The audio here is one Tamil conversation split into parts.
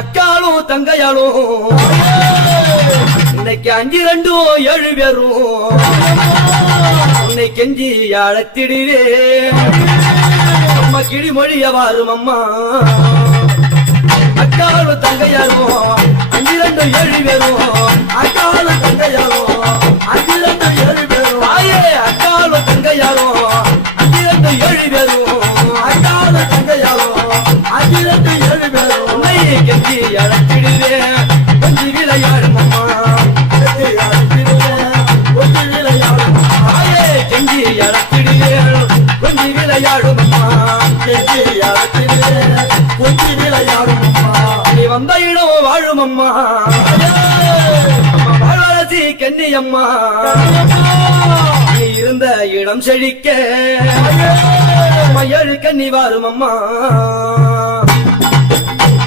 அக்காலும் தங்கையாலும் இன்னைக்கு 5 2 7 பேரும் உன்னை கெஞ்சி அழைத்திடுவே அம்மா கிளிமொழிய வாரும் அம்மா அக்காலும் தங்கையாலும் 5 2 7 பேரும் அக்காலும் தங்கையாலும் 5 2 7 பேரும் ஆயே அக்காலும் தங்கையாலும் 5 2 7 பேரும் அக்காலும் தங்கையாலும் 5 2 7 பேரும் உன்னை கெஞ்சி அழைத்திடுவே கொஞ்சி விளையாடும் அம்மா கெஞ்சி அழைத்திடுவே கொஞ்சி விளையாடும் அம்மா கெஞ்சி அழைத்திடுவே கொஞ்சி விளையாடும் அம்மா நீ வந்த இடம் வாழும் அம்மா வாழரசி கன்னி அம்மா நீ இருந்த இடம் செழிக்க 7 கன்னி வாரும் அம்மா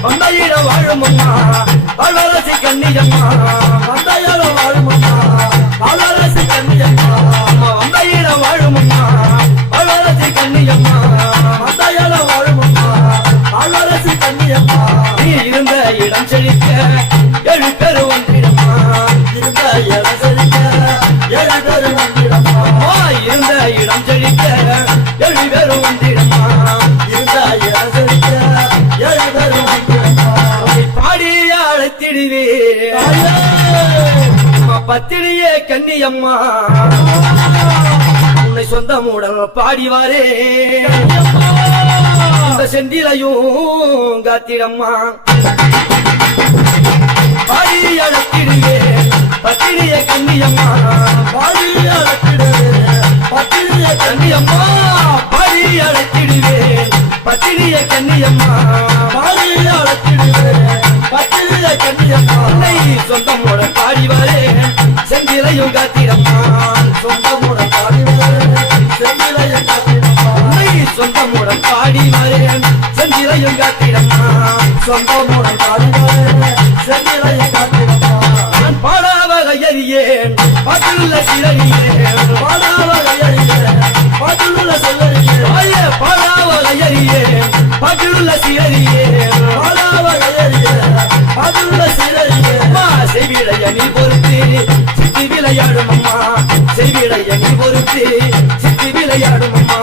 வந்த இடம் வாழும் அம்மா வாழரசி கன்னி அம்மா வந்த இடம் வாழும் அம்மா வாழரசி கன்னி அம்மா வந்த இடம் வாழும் அம்மா வாழரசி கன்னி அம்மா வந்த இடம் வாழும் அம்மா வாழரசி கன்னி அம்மா நீ இருந்த இடம் செழிக்க 7 பேர் வந்திடம்மா இருந்த இடம் செழிக்க 7 பேர் வந்திடம்மா இருந்த இடம் செழிக்க 7 பேர் வந்திடம்மா இருந்த இடம் செழிக்க 7 பேர் வந்திடம்மா பாடி அழைத்திடுவே பத்திரியே கன்னியம்மா உன்னை சொந்தமுடன் பாடிவாரே இந்த செந்திலையும் காத்திடம்மா பாடி அழைத்திடுவே பத்திரியே கன்னியம்மா பாடி அழைத்திடுவே பத்திரியே கன்னியம்மா பாடி அழைத்திடுவே பத்திரியே கன்னியம்மா பாடி அழைத்திடுவே பத்திரியே கன்னியம்மா உன்னை சொந்தமுடன் பாடிவாரே செந்திலையும் காத்திடம்மா சொந்தமுடன் பாடிவாரே செந்திலையும் காத்திடம்மா உன்னை சொந்தமுடன் பாடிவாரே செந்திலையும் காத்திடம்மா சொந்தமுடன் பாடிவாரே செந்திலையும் காத்திடம்மா நான் பாடாவக எறியேன் பாட்டுள்ள சிறையேன் பாடாவக எறியேன் பாட்டுள்ள சிறையேன் ஆயே பாடாவக எறியேன் பாட்டுள்ள சிறையேன் பாடாவக எறியேன் பாட்டுள்ள சிறையேன் அம்மா செவிடைய நீ பொறுத்து சித்தி விளையாடும் அம்மா செவிடைய நீ பொறுத்து சித்தி விளையாடும் அம்மா